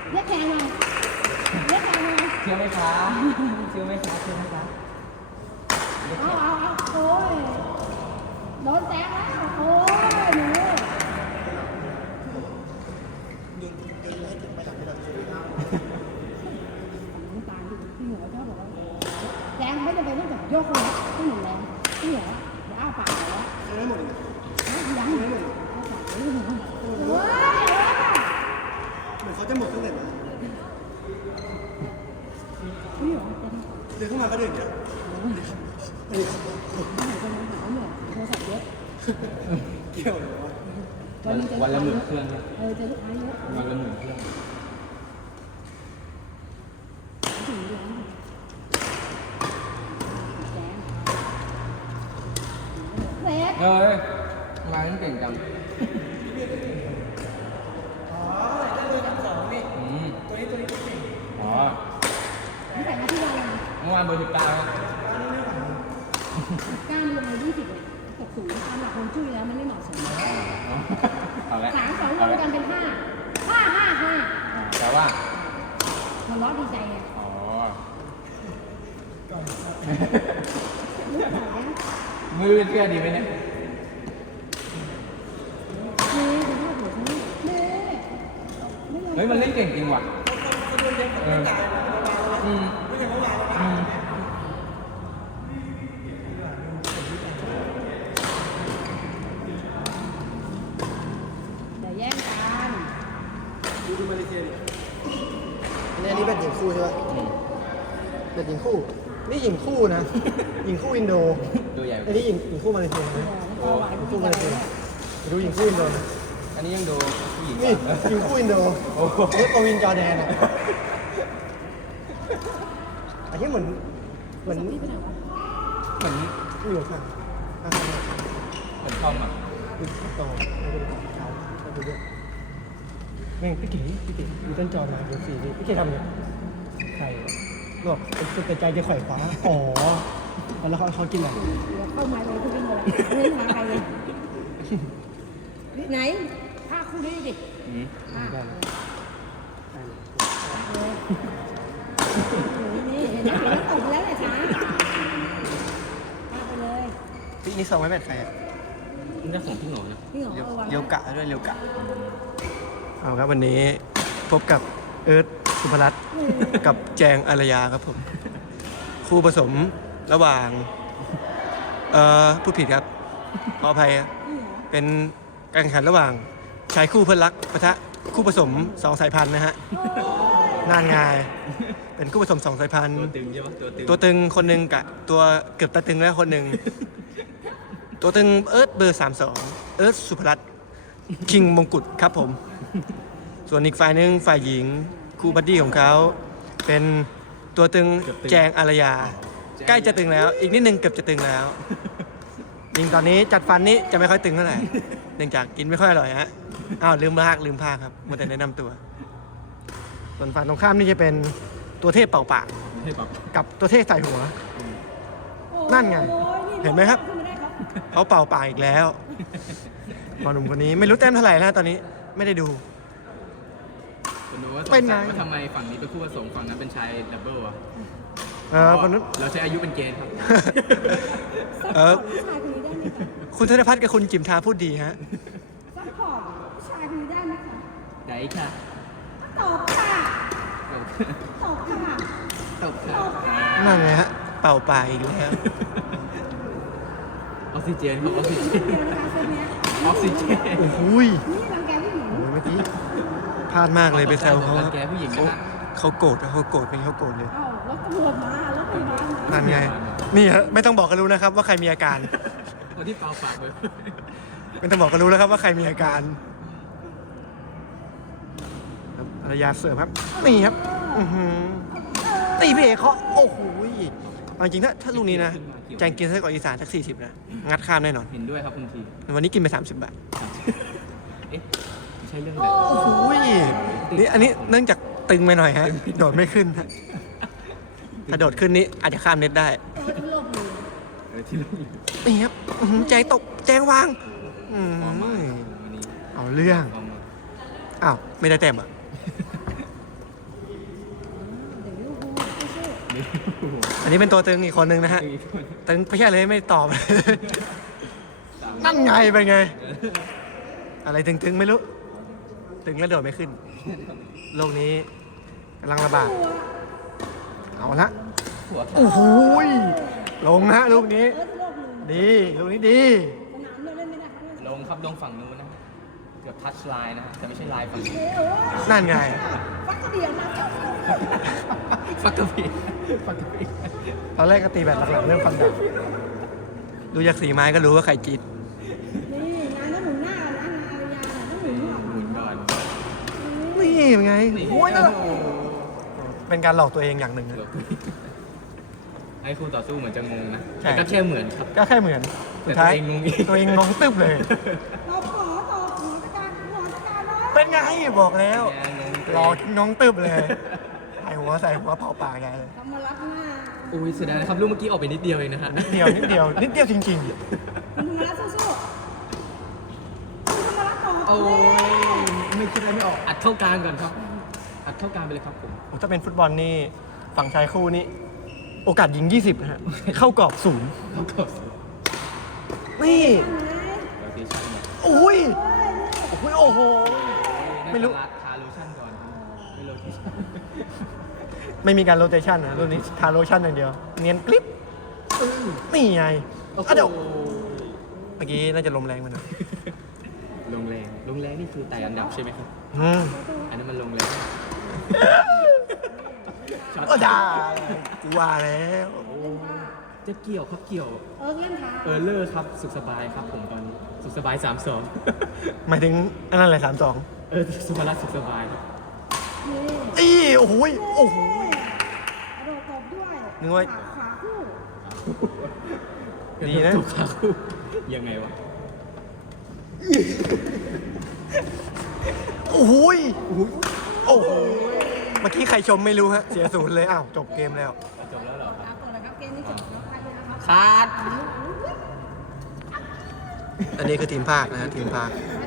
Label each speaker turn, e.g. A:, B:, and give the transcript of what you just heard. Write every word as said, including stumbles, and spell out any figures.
A: เรียกแขงเลยเรียกแขงเลย
B: เชื่อไหมคะเชื่อไหมคะเชื่อไหมคะ
A: เอาเอาเอาโอ้ยโดนแซงแล้วโอ้ยหนูตายพี่หนูชอบบอกว่าแซงไม่จำเป็นต้องจับโยกเลยพี่หนูแรงพี่หนูเดี๋ยวอ้าปากแล้วยังไม่หมดยังไม่หมดเฮ้ย
C: เหมือนเขาจะหมดตั้งแต่มา
A: พี่หนูจะ
C: เดินเข้ามาก็เดินอย่างเงี้ย
A: ไม่หนูจะมาหาหนูโทรศัพท์เยอะ
C: เกี่ยวเลยวะ
B: วันละหมื่นเครื่องนะ
A: เออเจอลูกค้าเยอะ
B: วันละหมื่นเครื่อง
A: ถึงร้านแซงเซ็ต
B: เฮ้ยมาเล่นเก่งจัง
C: อ๋อได้เบอร์สองนี่
B: อืม
C: ตัวนี้ตัวนี้ตัวเก่ง
B: อ๋อ
A: นี่แต่งมาที่วัน
B: เมื่อวานเบอร์สิบเก้านะ
A: ก้านลงมายี่สิบเนี่ยตกสูงตามหลักคนจุ้ยแล้วมันไม่เหมาะสม
B: เอาละ
A: สามสองรวมกันเป็นห้าห้าห้าห้า
B: แต่ว่า
A: มันล้อดีใจไง
B: อ๋อ
A: ลูกสาวเนี่ย
B: มือเป็นเสื้อดีไหมเนี่ย
A: เน่คุณพ่อหัวเขาเน่ไม่ยอม
B: เฮ้ยมันเล่นเก่งจริงว่ะเอออืมอืม
A: เดี๋ยวแย่งกัน
C: ดูดูมาเลเซียดิอันนี้อันนี้เป็นหญิงคู่ใช่ไหมเป็นหญิงคู่ นี่หญิงคู่นะ หญิงคู่อินโด
B: ตัวใหญ่
C: อันนี้หญิงหญิงคู่มาเลเซียนะ
A: เออหวาน
C: หญิง
A: คู่
C: คู่
A: กั
C: มาน เลเซียไปดูหญิงคู่อินโดนะ
B: อันนี้ยังดูผู้หญิง
C: นี่หญิงคู่อินโด
B: โอ้โห
C: นี่ปวินจอร์แดนอ่ะอันนี้เหมือนเหมือน
A: พี่ไปไหนวะ
B: เหมือน
C: อยู่ค่ะอ่ะ
B: เหมือนทอมอ่ะ
C: ดูต่อให้ดูเขาให้ดูด้วยแม่งพี่เก๋พี่เก๋ดูต้นจอมาดูสีดิพี่เก๋ทำเนี่ยใครบอกสุดแต่ใจจะไขว่คว้าอ๋อแล้วเขาเขากินอะไร
A: เดี๋ยวเข้ามาเลยคุณวิ่งเลยไม่มาใครเลยไหนผ้าคู่นี้ดิ
B: อืม
A: ผ้า
C: ได้
A: นี่เห็นไหมเห็นแล้วตกแล้วเลยช้าผ้าไปเลย
C: พี่นี่ส่งไว้แบบใครอ่ะ
B: นี่จะส่งพี่หนูนะ
A: พี่หงเอาวาง
C: เรียวกะด้วยเรียวกะเอาครับวันนี้พบกับเอิร์ธสุภรัตน์กับแจงอารยาครับผมคู่ผสมระหว่างเอ่อผู้ผิดครับขออภัยครับ
A: พี่หง
C: เป็นการแข่งขันระหว่างชายคู่เพื่อนรักปะทะคู่ผสมสองสายพันธุ์นะฮะนานงายเป็นคู่ผสมสองสายพันธุ์
B: ตัวตึงใช่ปะตัวตึง
C: ตัวตึงคนหนึ่งกับตัวเกือบตาตึงแล้วคนหนึ่งตัวตึงเอิร์ธเบอร์สามสองเอิร์ธสุภรัตน์คิงมงกุฎครับผม ส่วนอีกฝ่ายหนึ่งฝ่ายหญิงคู่บัดดี้ของเขาเป็นตัวตึงแจงอารยา ใกล้จะตึงแล้ว อีกนิดนึงเกือบจะตึงแล้วยิงตอนนี้จัดฟันนี้จะไม่ค่อยตึงเท่าไหร่เนื่องจากกินไม่ค่อยอร่อยฮะอ้าวลืมภาคลืมภาคครับมัวแต่แนะนำตัว ส่วนฝั่งตรงข้ามนี่จะเป็นตัวเทพเป่าปาก
B: ให้ปรับ
C: กับตัวเทพใส่หัว นั่นไงเห็นไหมครับ เขาเป่าปากอีกแล้วหมอหนุ่มคนนี้ไม่รู้แต้มเท่าไหร่แล้วตอนนี้ไม่ได้ดู
B: คุณรู้ว่า
C: เป็นไง
B: ว่าทำไมฝั่งนี้เป็นคู่ผสมฝั่งนั้นเป็นชายดับเบิลอ่ะ
C: เออคนนั้น
B: เราใช้อายุเป็นเกณฑ์ครับ
A: ซัพพ
C: เอ
A: อ
C: อ
A: ร์ตผู้ชายคนนี้ได้ไหมคะ
C: คุณธนพัฒน์กับคุณจิมทาพูดดีฮะ
A: ซัพพอร์ตผู้ชายคนนี้ได้ไหมคะ
B: ได้ค่ะ
A: ตอบค่ะ
B: ตบ
A: ตอบค่ะ
B: ตบ
A: ต
B: ค่ะ
A: อบค่ะ
C: นั่นไงฮะ เป่าปากอีกแล้ว
B: ออกซิเจนครับออกซิเจน
A: เดียวนะคะเซตเนี้ย
B: ออกซิเจน
C: โอ้โหย
A: นี่รังแกผู้หญิง
C: โอ้ยเมื่อกี้พลาดมากเลยไปแซวเขา
B: รังแกผู้หญิง
C: เขา
B: นะ
C: เขาโกรธเขาโกรธเป็นเขาโกรธเลย
A: เอ้ารถตำรวจมารถพยาบาลมา
C: นั่นไงนี่ฮะไม่ต้องบอกกันรู้นะครับว่าใครมีอาการ
B: คนที่เป่าปากเลย
C: ไม่ต้องบอกกันรู้แล้วครับว่าใครมีอาการครับภรรยาเสิร์ฟครับนี่ครับอื้อหือตีพี่เอกเขาโอ้โหยเอาจริงๆถ้าถ้าลูกนี้นะแจงกินไส้กรอกอีสานสักสี่สิบนะงัดข้ามแน่นอน
B: เห็นด้วยครับคุณที
C: วันนี้กินไปสามสิบบาท
B: เอ๊ะไม่ใช่เรื่อง
A: โอ้
B: เลย
C: โอ้โหยนี่อันนี้เนื่องจากตึงไปหน่อยฮะโดดไม่ขึ้นฮะถ้าโดดขึ้นนี้อาจจะข้ามเน็ตได้
A: เออที่โลกเลย
B: เออที่เรื่องอยู่
C: นี่ครับอื้อหือแจงตกแจงวางอืม
B: ออกมาวันนี้
C: เอาเรื่อง
B: ออกมา
C: อ้าวไม่ได้แต้มอ่ะอันนี้เป็นตัวตึงอีกคนนึงนะฮะ ตึงไม่ใช่เลยไม่ตอบ นั่นไงเป็นไง อะไรตึงๆไม่รู้ ตึงแล้วโดดไม่ขึ้น โลกนี้กำลังระบาด เอาละ
B: หัว
C: โอ้โหยลงนะลูกนี้
A: เออโลกหนึ่ง
C: ดี ลูกนี้ดี
A: สนามเราเล่นไม่ได้ครับ
B: ลงครับลงฝั่งนู้นนะเกือบทัชไลน์นะแต่ไม่ใช่ไลน์ฝั่งนี้
A: เอ้ย
C: นั่นไง
A: ฟักกระเดี่ยวมาเจ้า
B: ฟักกะพีฟักกะพี
C: ตอนแรกก็ตีแบบหลังๆเริ่มฟันดาบดูจากสีไม้ก็รู้ว่าใครจีด
A: นี่งานต้องหมุนหน้านะงานอารยาต้องหมุนหน้า
B: หมุนก่อน
C: นี่เป็นไง
B: นี่
C: โอ้ยนั่นแหละเป็นการหลอกตัวเองอย่างหนึ่งนะ
B: ไอ้คู่ต่อสู้เหมือนจะงงนะ
C: ใช่
B: แต่ก็แค่เหมือนครับ
C: ก็แค่เหมือน สุดท้าย
B: แต่ตัวเองงงอีก
C: ตัวเองงงตึ๊บเลย
A: เราขอต่อหัวตะการหัวตะการเลย
C: เป็นไงบอกแล้ว
B: แกงง
C: รอน้องตึ๊บเลยใส่หัวใส่หัวเผาปากแกเลย
A: ทำมารับหน้า
B: อุ้ยเสียดายนะครับลูกเมื่อกี้ออกไปนิดเดียวเองนะฮะ
C: นิดเดียวนิดเดียวนิดเดียวจริง
A: คุณธรรมรัตน์สู้ๆคุณธรรมรัตน์ต่อ
B: โอ้ยไม่คิดอะไรไม่ออกอัดเข้ากลางก่อนครับอัดเข้ากลางไปเลยครับผม
C: ๆโอ้ถ้าเป็นฟุตบอลนี่ฝั่งชายคู่นี่โอกาสยิง ยี่สิบนะฮะเข้ากรอบศูนย์
B: เข้ากรอบ
C: นี่
B: โรเทชั่นเนี่ย
C: โอ้ยโอ้ยโอ้โห ไม่รู้
B: น่าจะทาโลชั่นก่อนไม่โรเทชั่น
C: ไม่มีการโรเตชันนะรุ่นนี้ทาโลชั่นอย่างเดียว เนียนกริปนี่ไง
B: โอ้โห
C: อ่ะเดี๋ยวเมื่อกี้น่าจะลมแรงไปหน่อย
B: ลงแรงลงแรงนี่คือไต่อันดับใช่ไหมครับ
C: อืม
B: อันนั้นมันลงแรง
C: ก็ได้กูว่าแล้ว
B: โอ้จะเกี่ยวครับเกี่ยว
A: เออเล่นขา
B: เออเลอร์ครับสุขสบายครับผมตอนนี้สุขสบายสามสอง
C: หมายถึงอันนั้นอะไรสามสอง
B: เออสุภารัตน์สุขสบายครับ
A: นี่
C: อีโอ้โหยโอ้โห
A: กระโดดตบด้วย
C: นึกว่า
A: ขาขาคู่
C: ดีนะ
B: ถูกขาคู่ยังไงวะ
C: โอ้โหยโอ้โหเมื่อกี้ใครชมไม่รู้ฮะ เสียศูนย์เลย อ้าว จบเกมแล้ว
B: จบแล้วเหรอค
A: ค
B: รั
A: รั
B: บบ
A: เปิดเลยครับเกมนี้จบแล้วใครเลยนะครับ
B: ขาด
C: อันนี้คือทีมภาคนะฮะทีมภาค
A: เ